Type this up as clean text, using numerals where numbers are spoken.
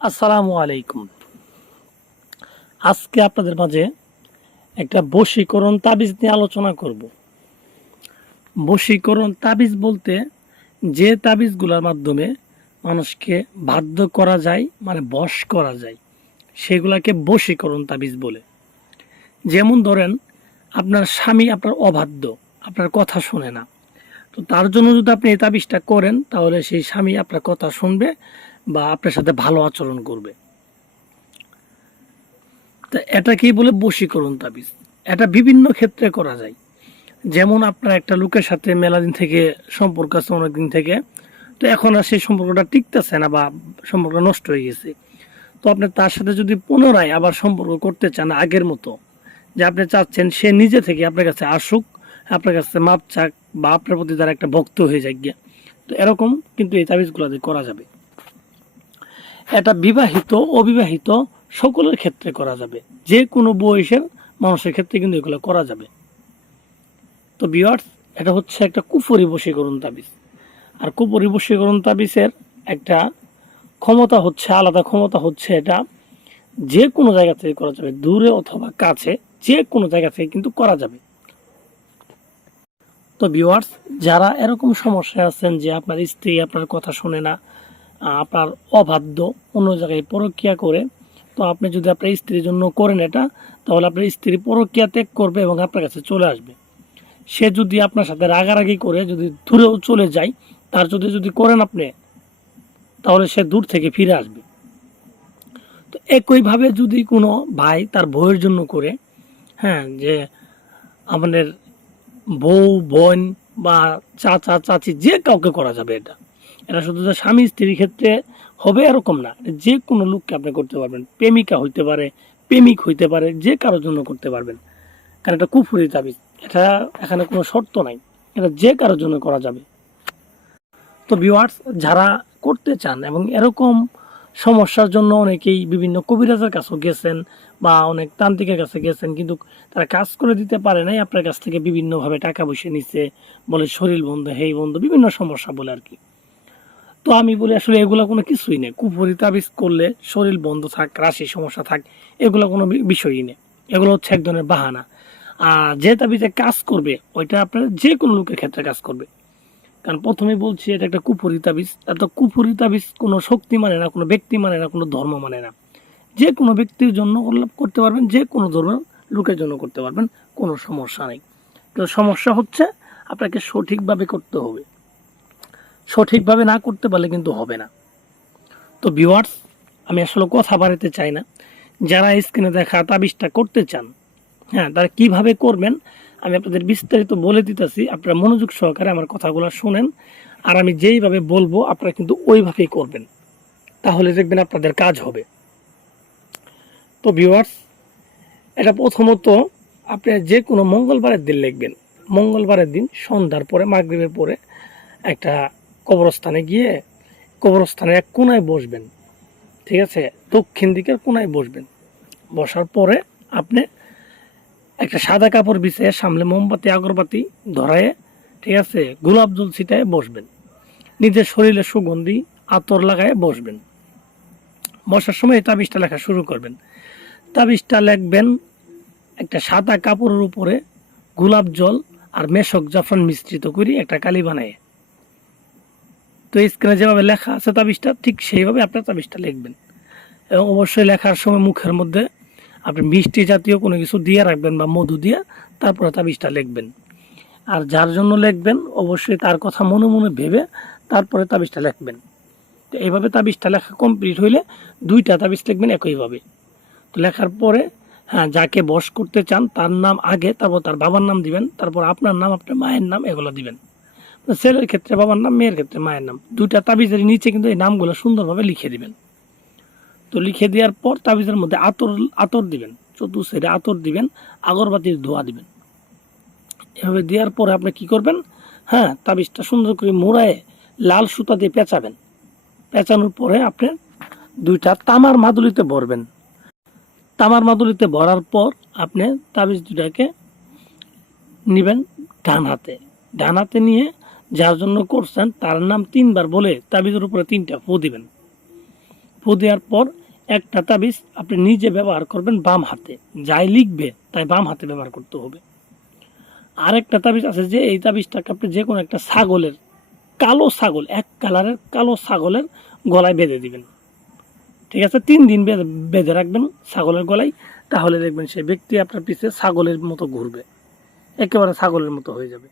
আসসালামু আলাইকুম। আজকে আপনাদের মাঝে একটা বশীকরণ তাবিজ নিয়ে আলোচনা করব। বশীকরণ তাবিজ বলতে যে তাবিজগুলোর মাধ্যমে মানুষকে বাধ্য করা যায়, মানে বশ করা যায়, সেগুলাকে বশীকরণ তাবিজ বলে। যেমন ধরেন, আপনার স্বামী আপনার অবাধ্য, আপনার কথা শোনে না, তো তার জন্য যদি আপনি এই তাবিজটা করেন, তাহলে সেই স্বামী আপনার কথা শুনবে বা আপনার সাথে ভালো আচরণ করবে। তা এটাকেই বলে বশীকরণ তাবিজ। এটা বিভিন্ন ক্ষেত্রে করা যায়। যেমন আপনার একটা লোকের সাথে মেলাদিন থেকে সম্পর্ক আছে, অনেকদিন থেকে, তো এখন আর সেই সম্পর্কটা টিকতেছে না বা সম্পর্ক নষ্ট হয়ে গেছে। তো আপনি তার সাথে যদি পুনরায় আবার সম্পর্ক করতে চান আগের মতো, যে আপনি চাচ্ছেন সে নিজে থেকে আপনার কাছে আসুক, আপনার কাছে মাপ চাক বা আপনার প্রতি তার একটা ভক্ত হয়ে যাক গিয়া, তো এরকম কিন্তু এই তাবিজগুলো দিয়ে করা যাবে। এটা বিবাহিত অবিবাহিত সকলের ক্ষেত্রে করা যাবে, যে কোনো বয়সের মানুষের ক্ষেত্রে কিন্তু এগুলো করা যাবে। তো ভিউয়ার্স, এটা হচ্ছে একটা কুফরি বশীকরণ তাবিজ। আর কুফরি বশীকরণ তাবিজের একটা ক্ষমতা হচ্ছে, আলাদা ক্ষমতা হচ্ছে, এটা যে কোনো জায়গা থেকে করা যাবে, দূরে অথবা কাছে, যে কোনো জায়গা থেকে কিন্তু করা যাবে। তো ভিউয়ার্স, যারা এরকম সমস্যায় আছেন যে আপনার স্ত্রী আপনার কথা শোনে না, আপনার অবাধ্য, অন্য জায়গায় পরকীয়া করে, তো আপনি যদি আপনার স্ত্রীর জন্য করেন এটা, তাহলে আপনার স্ত্রী পরকীয়া ত্যাগ করবে এবং আপনার কাছে চলে আসবে। সে যদি আপনার সাথে রাগারাগি করে যদি দূরেও চলে যায়, তার যদি করেন আপনি, তাহলে সে দূর থেকে ফিরে আসবে। তো একইভাবে যদি কোনো ভাই তার বউয়ের জন্য করে, হ্যাঁ, যে আমাদের বউ বোন বা চাচা চাচি যে কাউকে করা যাবে এটা। এটা শুধু যে স্বামী স্ত্রীর ক্ষেত্রে হবে এরকম না, যে কোনো লোককে আপনি করতে পারবেন। প্রেমিকা হইতে পারে, প্রেমিক হইতে পারে, যে কারোর জন্য করতে পারবেন। কারণ এটা কুফরি তাবিজ, এটা এখানে কোনো শর্ত নাই, এটা যে কারোর জন্য করা যাবে। তো ভিউয়ার্স, যারা করতে চান এবং এরকম সমস্যার জন্য অনেকেই বিভিন্ন কবিরাজের কাছেও গেছেন বা অনেক তান্ত্রিকের কাছে গেছেন, কিন্তু তারা কাজ করে দিতে পারে নাই, আপনার কাছ থেকে বিভিন্নভাবে টাকা পয়সা নিচ্ছে, বলে শরীর বন্ধ, হেই বন্ধ, বিভিন্ন সমস্যা বলে আর কি। তো আমি বলি আসলে এগুলো কোনো কিছুই নেই। কুফরি তাবিজ করলে শরীর বন্ধ থাক, রাশি সমস্যা থাক, এগুলো কোনো বিষয়ই নেই। এগুলো হচ্ছে এক ধরনের বাহানা। আর যে তাবিজে কাজ করবে ওইটা আপনার যে কোনো লোকের ক্ষেত্রে কাজ করবে। কারণ প্রথমে বলছি এটা একটা কুফরি তাবিজ। এত কুফরি তাবিজ কোনো শক্তি মানে না, কোনো ব্যক্তি মানে না, কোনো ধর্ম মানে না। যে কোনো ব্যক্তির জন্য করতে পারবেন, যে কোনো ধর্মের লোকের জন্য করতে পারবেন, কোনো সমস্যা নেই। তো সমস্যা হচ্ছে আপনাকে সঠিকভাবে করতে হবে। সঠিকভাবে না করতে পারলে কিন্তু হবে না। তো ভিউয়ার্স, আমি আসলে কথা বাড়াতে চাই না। যারা স্ক্রিনে দেখা তাবিজটা করতে চান, হ্যাঁ, তারা কিভাবে করবেন আমি আপনাদের বিস্তারিত বলে দিতেছি। আপনারা মনোযোগ সহকারে আমার কথাগুলো শুনেন, আর আমি যেইভাবে বলবো আপনারা কিন্তু ওইভাবেই করবেন, তাহলে দেখবেন আপনাদের কাজ হবে। তো ভিউয়ার্স, এটা প্রথমত আপনি যে কোনো মঙ্গলবারের দিন লিখবেন। মঙ্গলবারের দিন সন্ধ্যার পরে, মাগরিবের পরে একটা কবরস্থানে গিয়ে কবরস্থানের এক কোনায় বসবেন। ঠিক আছে, দক্ষিণ দিকের কোনায় বসবেন। বসার পরে আপনি একটা সাদা কাপড় বিছিয়ে সামনে মোমবাতি আগরবাতি ধরায়ে, ঠিক আছে, গোলাপ জল ছিটায় বসবেন। নিজের শরীরে সুগন্ধি আতর লাগায় বসবেন। বসার সময় এই তাবিজটা লেখা শুরু করবেন। তাবিজটা লিখবেন একটা সাদা কাপড়ের উপরে গোলাপ জল আর মেশক জাফরান মিশ্রিত করে একটা কালি বানায়। তো স্ক্রিনে যেভাবে লেখা আছে তাবিজটা, ঠিক সেইভাবে আপনার তাবিজটা লিখবেন। এবং অবশ্যই লেখার সময় মুখের মধ্যে আপনি মিষ্টি জাতীয় কোনো কিছু দিয়ে রাখবেন বা মধু দিয়ে, তারপরে তাবিজটা লিখবেন। আর যার জন্য লিখবেন অবশ্যই তার কথা মনে মনে ভেবে তারপরে তাবিজটা লিখবেন। তো এইভাবে তাবিজটা লেখা কমপ্লিট হইলে দুইটা তাবিজ লিখবেন একইভাবে। তো লেখার পরে, হ্যাঁ, যাকে বশ করতে চান তার নাম আগে, তারপর তার বাবার নাম দিবেন, তারপর আপনার নাম, আপনার মায়ের নাম, এগুলো দিবেন। ছেলের ক্ষেত্রে বাবার নাম, মেয়ের ক্ষেত্রে মায়ের নাম। দুইটা তাবিজের নিচে কিন্তু এই নামগুলো সুন্দরভাবে লিখে দিবেন। তো লিখে দেওয়ার পর তাবিজের মধ্যে আতর আতর দিবেন, চতুর্থ সাইডে আতর দিবেন, আগরবাতির ধোঁয়া দিবেন। এভাবে দেওয়ার পরে আপনি কি করবেন, হ্যাঁ, তাবিজটা সুন্দর করে মোড়ায় লাল সুতা দিয়ে পেঁচাবেন। পেঁচানোর পরে আপনি দুইটা তামার মাদুলিতে ভরবেন। তামার মাদুলিতে ভরার পর আপনি তাবিজ দুটাকে নেবেন ডান হাতে। ডান হাতে নিয়ে যার জন্য করছেন তার নাম তিনবার বলে তাবিজের উপরে তিনটা ফু দিবেন। ফু দেওয়ার পর একটা তাবিজ আপনি নিজে ব্যবহার করবেন বাম হাতে, যাই লিখবে তাই বাম হাতে ব্যবহার করতে হবে। আরেকটা তাবিজ আছে যে এই তাবিজটাকে আপনি যে কোনো একটা ছাগলের, কালো ছাগল, এক কালারের কালো ছাগলের গলায় বেঁধে দিবেন। ঠিক আছে, 3 দিন বেঁধে রাখবেন ছাগলের গলায়, তাহলে দেখবেন সেই ব্যক্তি আপনার পিছে ছাগলের মতো ঘুরবে, একেবারে ছাগলের মতো হয়ে যাবে।